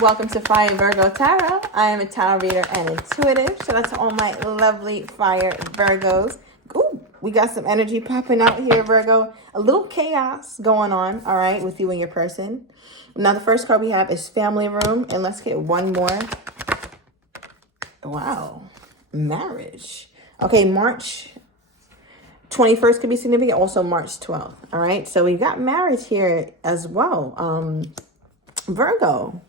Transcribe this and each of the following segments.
Welcome to Fire Virgo Tarot. I am a tarot reader and intuitive. Shout out to all my lovely fire Virgos. Ooh, we got some energy popping out here, Virgo. A little chaos going on, all right, with you and your person. Now, the first card we have is Family Room. And let's get one more. Wow. Marriage. Okay, March 21st could be significant. Also, March 12th. All right, so we got marriage here as well. Virgo.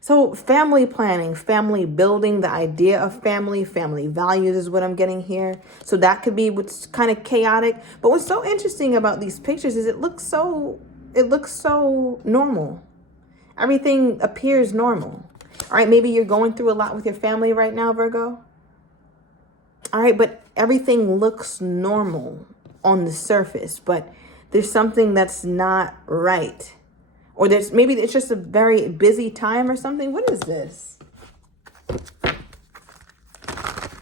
So family planning, family building, the idea of family values is what I'm getting here. So that could be what's kind of chaotic. But what's so interesting about these pictures is it looks so normal. Everything appears normal. All right, maybe you're going through a lot with your family right now, Virgo. All right, but everything looks normal on the surface, but there's something that's not right. Or maybe it's just a very busy time or something. What is this?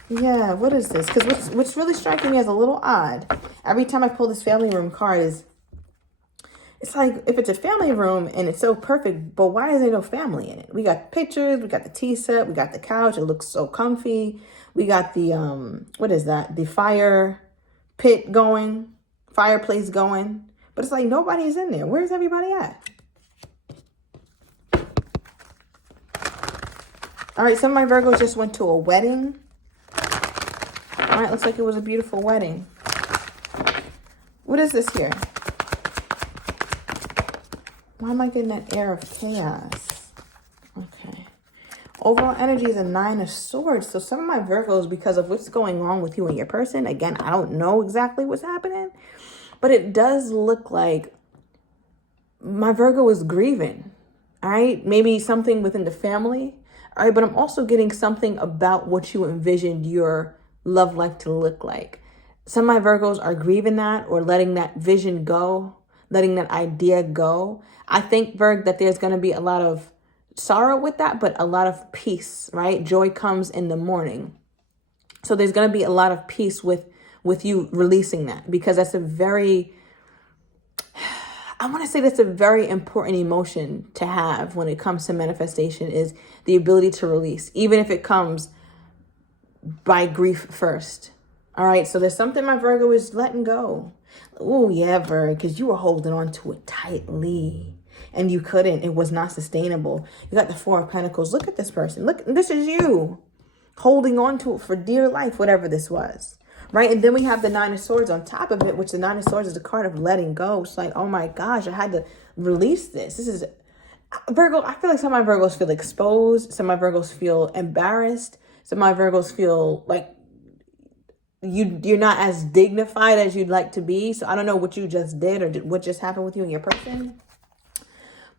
Yeah, what is this? Because what's really striking me as a little odd, every time I pull this family room card it's like, if it's a family room and it's so perfect, but why is there no family in it? We got pictures, we got the tea set, we got the couch. It looks so comfy. We got the, what is that? The fireplace going. But it's like nobody's in there. Where's everybody at? All right, some of my Virgos just went to a wedding. All right, looks like it was a beautiful wedding. What is this here? Why am I getting that air of chaos? Okay. Overall energy is a 9 of Swords. So some of my Virgos, because of what's going on with you and your person, again, I don't know exactly what's happening, but it does look like my Virgo is grieving. All right, maybe something within the family. All right, but I'm also getting something about what you envisioned your love life to look like. Some of my Virgos are grieving that or letting that vision go, letting that idea go. I think, Virg, that there's going to be a lot of sorrow with that, but a lot of peace, right? Joy comes in the morning. So there's going to be a lot of peace with you releasing that, because that's a very important emotion to have when it comes to manifestation, is the ability to release, even if it comes by grief first. All right, so there's something my Virgo is letting go. Oh, yeah, Virgo, because you were holding on to it tightly and you couldn't. It was not sustainable. You got the Four of Pentacles. Look at this person. Look, this is you holding on to it for dear life, whatever this was. Right, and then we have the Nine of Swords on top of it, which the Nine of Swords is the card of letting go. It's like, oh my gosh, I had to release this. This is Virgo. I feel like some of my Virgos feel exposed. Some of my Virgos feel embarrassed. Some of my Virgos feel like you're not as dignified as you'd like to be. So I don't know what you just did or what just happened with you and your person,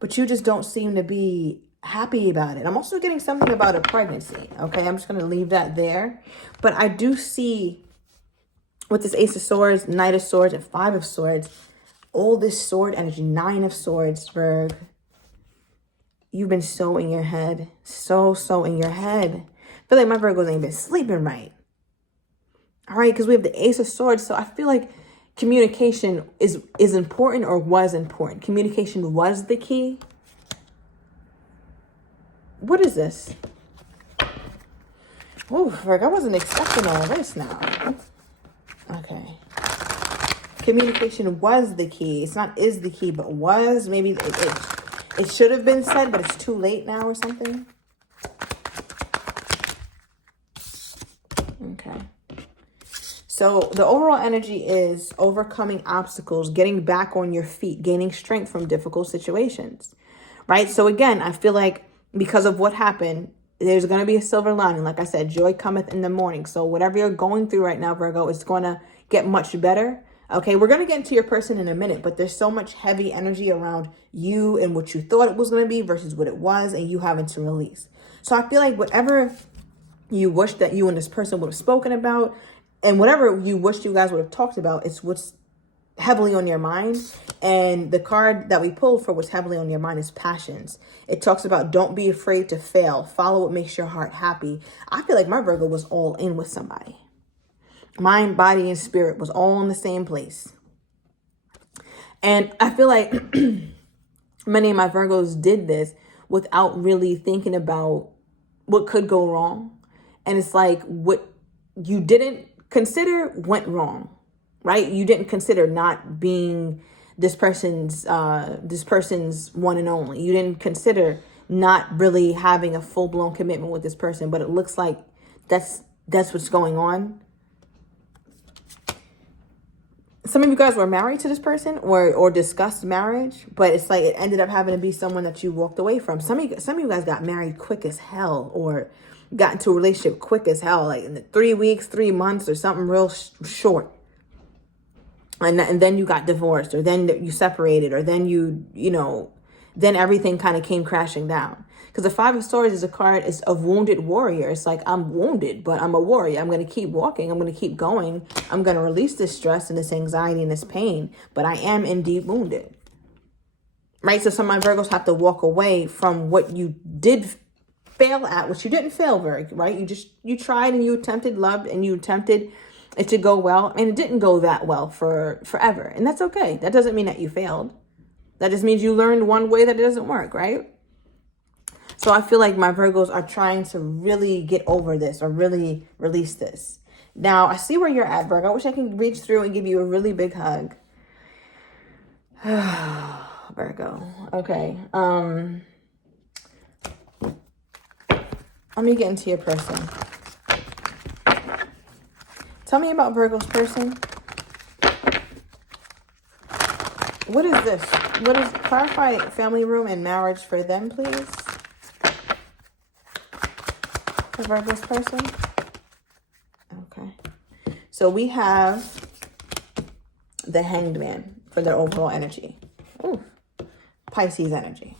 but you just don't seem to be happy about it. I'm also getting something about a pregnancy. Okay, I'm just going to leave that there. But I do see, with this Ace of Swords, Knight of Swords, and Five of Swords, all this sword energy, Nine of Swords, Virg. You've been so in your head. So in your head. I feel like my Virgos ain't been sleeping right. All right, because we have the Ace of Swords. So I feel like communication is important, or was important. Communication was the key. What is this? Oh, Virg, I wasn't expecting all this now. Okay. Communication was the key. It's not is the key, but was. Maybe it should have been said, but it's too late now or something. Okay. So the overall energy is overcoming obstacles, getting back on your feet, gaining strength from difficult situations, right? So again, I feel like because of what happened, there's going to be a silver lining. Like I said, joy cometh in the morning. So whatever you're going through right now, Virgo, it's going to get much better. Okay, we're going to get into your person in a minute, but there's so much heavy energy around you and what you thought it was going to be versus what it was, and you having to release. So I feel like whatever you wish that you and this person would have spoken about, and whatever you wish you guys would have talked about, it's what's heavily on your mind. And the card that we pulled for what's heavily on your mind is passions. It talks about don't be afraid to fail. Follow what makes your heart happy. I feel like my Virgo was all in with somebody. Mind, body, and spirit was all in the same place. And I feel like many of my Virgos did this without really thinking about what could go wrong. And it's like what you didn't consider went wrong, right? You didn't consider not being this person's one and only. You didn't consider not really having a full-blown commitment with this person, but it looks like that's what's going on. Some of you guys were married to this person or discussed marriage, but it's like it ended up having to be someone that you walked away from. Some of you guys got married quick as hell, or got into a relationship quick as hell, like in the 3 weeks, 3 months, or something real short. And then you got divorced, or then you separated, or then then everything kind of came crashing down. Because the Five of Swords is a card of wounded warrior. It's like, I'm wounded, but I'm a warrior. I'm going to keep walking. I'm going to keep going. I'm going to release this stress and this anxiety and this pain, but I am indeed wounded. Right? So some of my Virgos have to walk away from what you did fail at, which you didn't fail, Virgo, right? You tried and you attempted, loved, and you attempted it to go well, and it didn't go that well for forever. And that's okay. That doesn't mean that you failed. That just means you learned one way that it doesn't work, right? So I feel like my Virgos are trying to really get over this, or really release this. Now, I see where you're at, Virgo. I wish I could reach through and give you a really big hug. Virgo. Okay. Let me get into your person. Tell me about Virgo's person. What is this? What is, clarify family room and marriage for them, please. For Virgo's person. Okay. So we have the Hanged Man for their overall energy. Ooh. Pisces energy.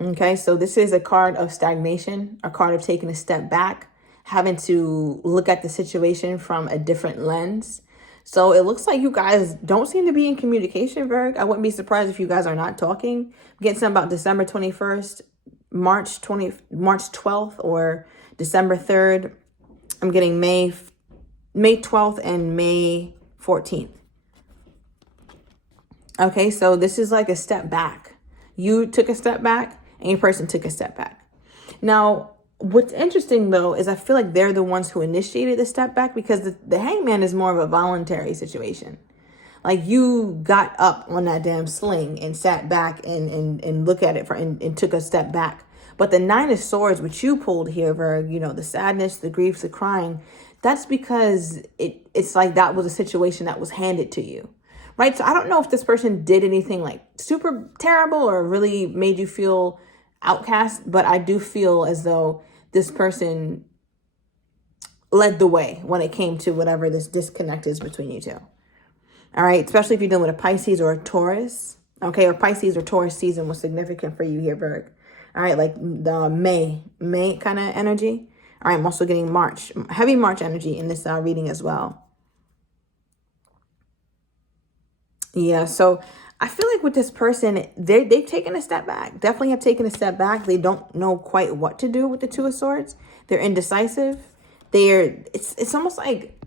Okay, so this is a card of stagnation, a card of taking a step back, having to look at the situation from a different lens. So it looks like you guys don't seem to be in communication, Virg. I wouldn't be surprised if you guys are not talking. I'm getting something about December 21st, March 12th, or December 3rd. I'm getting May 12th and May 14th. Okay, so this is like a step back. You took a step back and your person took a step back. Now, what's interesting, though, is I feel like they're the ones who initiated the step back, because the hangman is more of a voluntary situation. Like, you got up on that damn sling and sat back and look at it and took a step back. But the Nine of Swords, which you pulled here, Virg, the sadness, the grief, the crying, that's because it's like that was a situation that was handed to you. Right? So I don't know if this person did anything like super terrible or really made you feel outcast, but I do feel as though this person led the way when it came to whatever this disconnect is between you two. All right, especially if you're dealing with a Pisces or a Taurus. Okay, or Pisces or Taurus season was significant for you here, Virg. All right, like the May kind of energy. All right, I'm also getting March, heavy March energy in this reading as well. Yeah, so I feel like with this person, they've taken a step back. Definitely have taken a step back. They don't know quite what to do with the Two of Swords. They're indecisive. It's almost like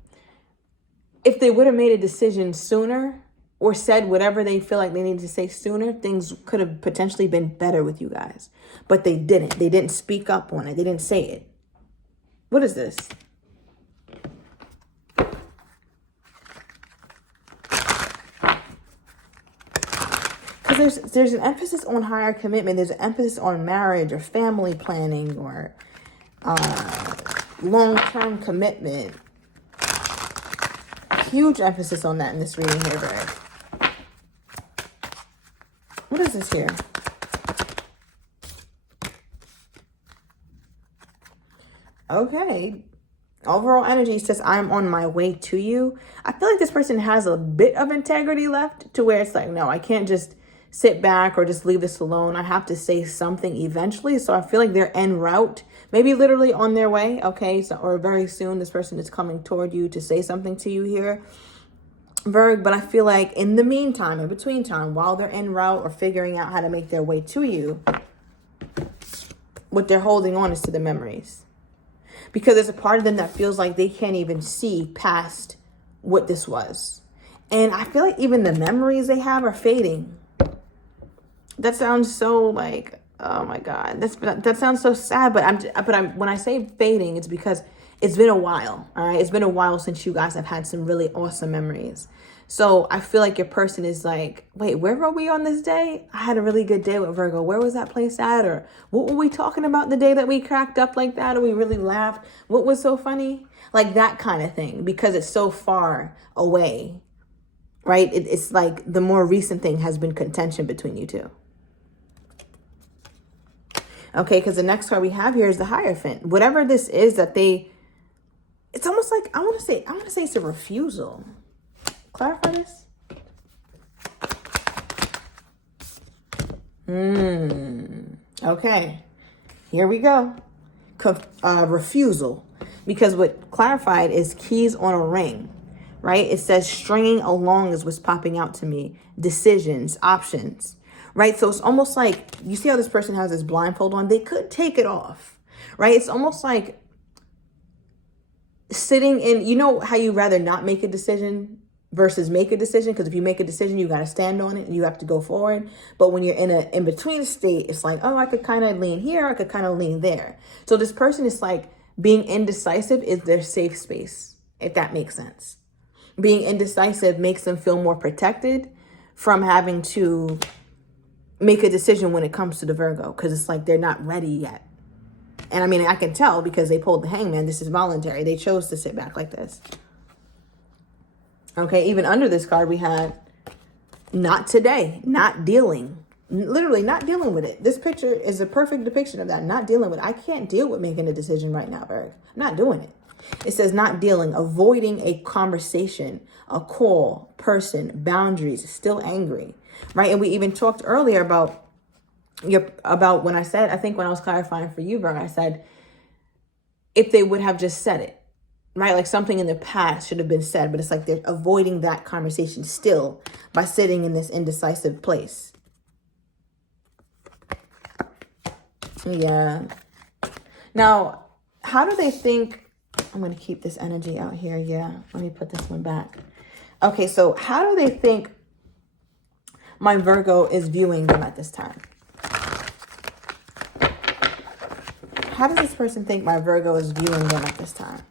if they would have made a decision sooner or said whatever they feel like they needed to say sooner, things could have potentially been better with you guys. But they didn't. They didn't speak up on it. They didn't say it. What is this? Because there's an emphasis on higher commitment. There's an emphasis on marriage or family planning or long-term commitment. Huge emphasis on that in this reading here, Virg. What is this here? Okay. Overall energy says, I'm on my way to you. I feel like this person has a bit of integrity left to where it's like, no, I can't just sit back or just leave this alone. I have to say something eventually. So I feel like they're en route, maybe literally on their way. Okay. So, or very soon this person is coming toward you to say something to you here, Virg. But I feel like in the meantime, in between time, while they're en route or figuring out how to make their way to you, what they're holding on is to the memories. Because there's a part of them that feels like they can't even see past what this was. And I feel like even the memories they have are fading. That sounds so like Oh my God, that sounds so sad. But when I say fading, it's because it's been a while. All right, it's been a while since you guys have had some really awesome memories. So I feel like your person is like, wait, where were we on this day? I had a really good day with Virgo. Where was that place at? Or what were we talking about the day that we cracked up like that? Or we really laughed? What was so funny? Like that kind of thing, because it's so far away, right? It's like the more recent thing has been contention between you two. Okay, because the next card we have here is the Hierophant. Whatever this is that it's almost like, I want to say it's a refusal. Clarify this. Okay, here we go. Refusal. Because what clarified is keys on a ring, right? It says stringing along is what's popping out to me. Decisions, options. Right? So it's almost like, you see how this person has this blindfold on? They could take it off, right? It's almost like sitting in, you know how you rather not make a decision versus make a decision? Because if you make a decision, you got to stand on it and you have to go forward. But when you're in a in-between state, it's like, oh, I could kind of lean here, I could kind of lean there. So this person is like, being indecisive is their safe space, if that makes sense. Being indecisive makes them feel more protected from having to make a decision when it comes to the Virgo, because it's like they're not ready yet. And I mean, I can tell because they pulled the Hangman. This is voluntary. They chose to sit back like this. Okay, even under this card, we had not today, not dealing. Literally not dealing with it. This picture is a perfect depiction of that. Not dealing with it. I can't deal with making a decision right now, Virgo. I'm not doing it. It says not dealing, avoiding a conversation, a call, person, boundaries, still angry. Right. And we even talked earlier about when I said, I think when I was clarifying for you, Virgo, I said, if they would have just said it, right? Like something in the past should have been said, but it's like they're avoiding that conversation still by sitting in this indecisive place. Yeah. Now, how do they think, I'm going to keep this energy out here. Yeah. Let me put this one back. Okay. So how do they think my Virgo is viewing them at this time? How does this person think my Virgo is viewing them at this time?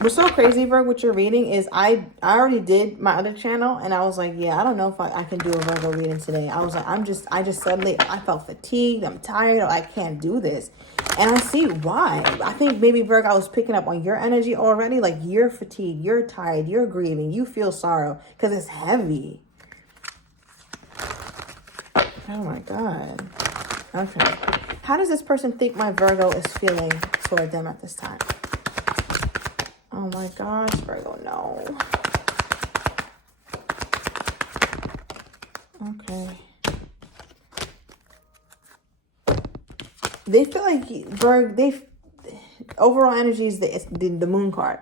What's so crazy, Virgo, what you're reading is I already did my other channel and I was like, yeah, I don't know if I can do a Virgo reading today. I was like, I just suddenly, I felt fatigued. I'm tired. I can't do this. And I see why. I think maybe, Virgo, I was picking up on your energy already. Like you're fatigued, you're tired, you're grieving, you feel sorrow because it's heavy. Oh my God. Okay. How does this person think my Virgo is feeling toward them at this time? Oh my gosh, Virgo, no. Okay. They feel like, Virgo, overall energy is the moon card.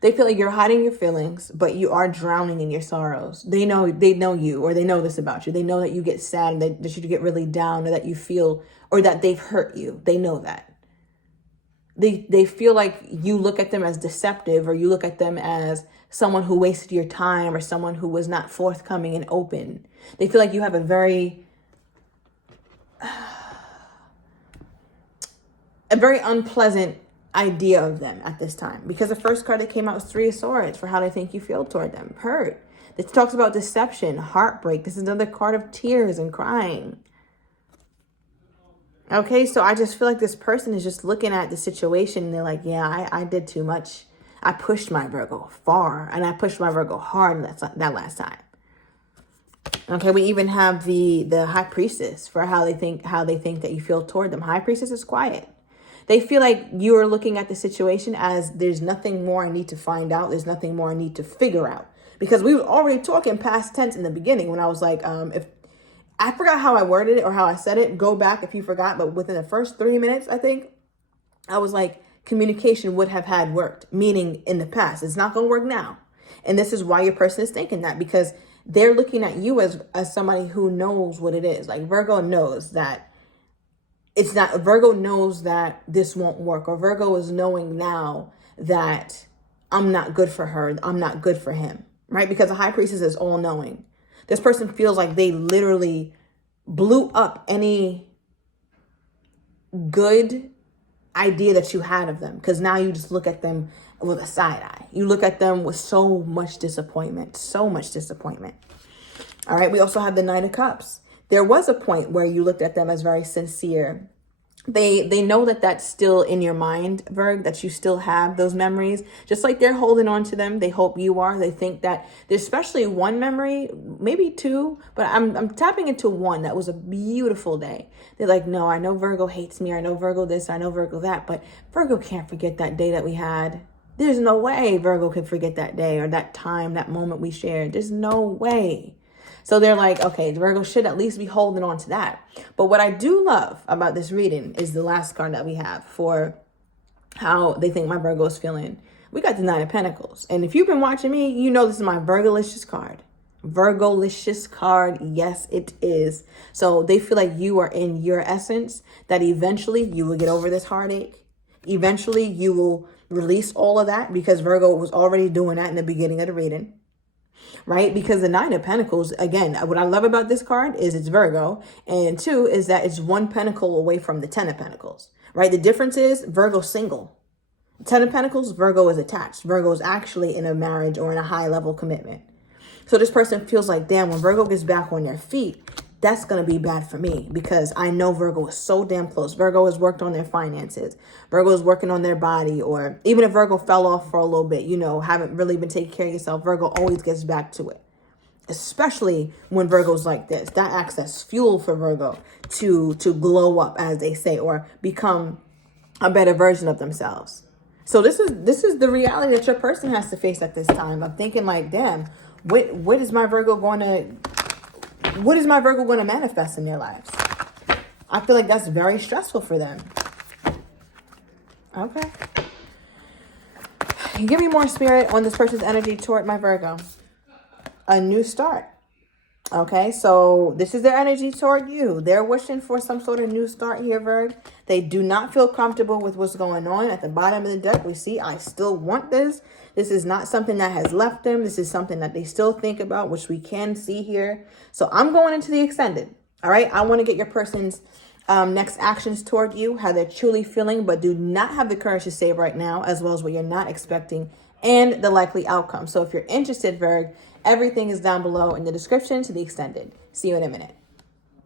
They feel like you're hiding your feelings, but you are drowning in your sorrows. They know you, or they know this about you. They know that you get sad, that you get really down, or that you feel, or that they've hurt you. They know that. They feel like you look at them as deceptive, or you look at them as someone who wasted your time, or someone who was not forthcoming and open. They feel like you have a very unpleasant idea of them at this time, because the first card that came out was Three of Swords for how they think you feel toward them. Hurt. It talks about deception, heartbreak. This is another card of tears and crying. Okay, so I just feel like this person is just looking at the situation and they're like, yeah, I did too much. I pushed my Virgo far, and I pushed my Virgo hard that last time. Okay, we even have the High Priestess for how they think that you feel toward them. High Priestess is quiet. They feel like you are looking at the situation as there's nothing more I need to find out. There's nothing more I need to figure out. Because we were already talking past tense in the beginning when I was like, if I forgot how I worded it or how I said it. Go back if you forgot. But within the first 3 minutes, I think, I was like, communication would have had worked. Meaning in the past. It's not going to work now. And this is why your person is thinking that. Because they're looking at you as somebody who knows what it is. Like Virgo knows that it's not. Virgo knows that this won't work. Or Virgo is knowing now that I'm not good for her. I'm not good for him. Right? Because the High Priestess is all knowing. This person feels like they literally blew up any good idea that you had of them, because now you just look at them with a side eye. You look at them with so much disappointment, so much disappointment. All right, we also have the Knight of Cups. There was a point where you looked at them as very sincere. They know that that's still in your mind, Virg, that you still have those memories. Just like they're holding on to them, they hope you are. They think that there's especially one memory, maybe two, but I'm tapping into one that was a beautiful day. They're like, no, I know Virgo hates me. I know Virgo this, I know Virgo that, but Virgo can't forget that day that we had. There's no way Virgo can forget that day or that time, that moment we shared. There's no way. So they're like, okay, Virgo should at least be holding on to that. But what I do love about this reading is the last card that we have for how they think my Virgo is feeling. We got the Nine of Pentacles. And if you've been watching me, you know this is my Virgolicious card. Virgolicious card. Yes, it is. So they feel like you are in your essence, that eventually you will get over this heartache. Eventually you will release all of that, because Virgo was already doing that in the beginning of the reading. Right? Because the Nine of Pentacles, again, what I love about this card is it's Virgo. And two is that it's one pentacle away from the Ten of Pentacles. Right? The difference is Virgo's single. Ten of Pentacles, Virgo is attached. Virgo is actually in a marriage or in a high level commitment. So this person feels like, damn, when Virgo gets back on their feet, that's going to be bad for me, because I know Virgo is so damn close. Virgo has worked on their finances. Virgo is working on their body, or even if Virgo fell off for a little bit, you know, haven't really been taking care of yourself, Virgo always gets back to it. Especially when Virgo's like this. That acts as fuel for Virgo to glow up, as they say, or become a better version of themselves. So this is the reality that your person has to face at this time. I'm thinking like, damn, what is my Virgo going to manifest in their lives? I feel like that's very stressful for them. Okay. Give me more spirit on this person's energy toward my Virgo. A new start. Okay, so this is their energy toward you. They're wishing for some sort of new start here, Virg. They do not feel comfortable with what's going on. At the bottom of the deck, we see, I still want this. This is not something that has left them. This is something that they still think about, which we can see here. So I'm going into the extended. All right, I want to get your person's next actions toward you, how they're truly feeling, but do not have the courage to say right now, as well as what you're not expecting and the likely outcome. So if you're interested, Virg, everything is down below in the description to the extended. See you in a minute.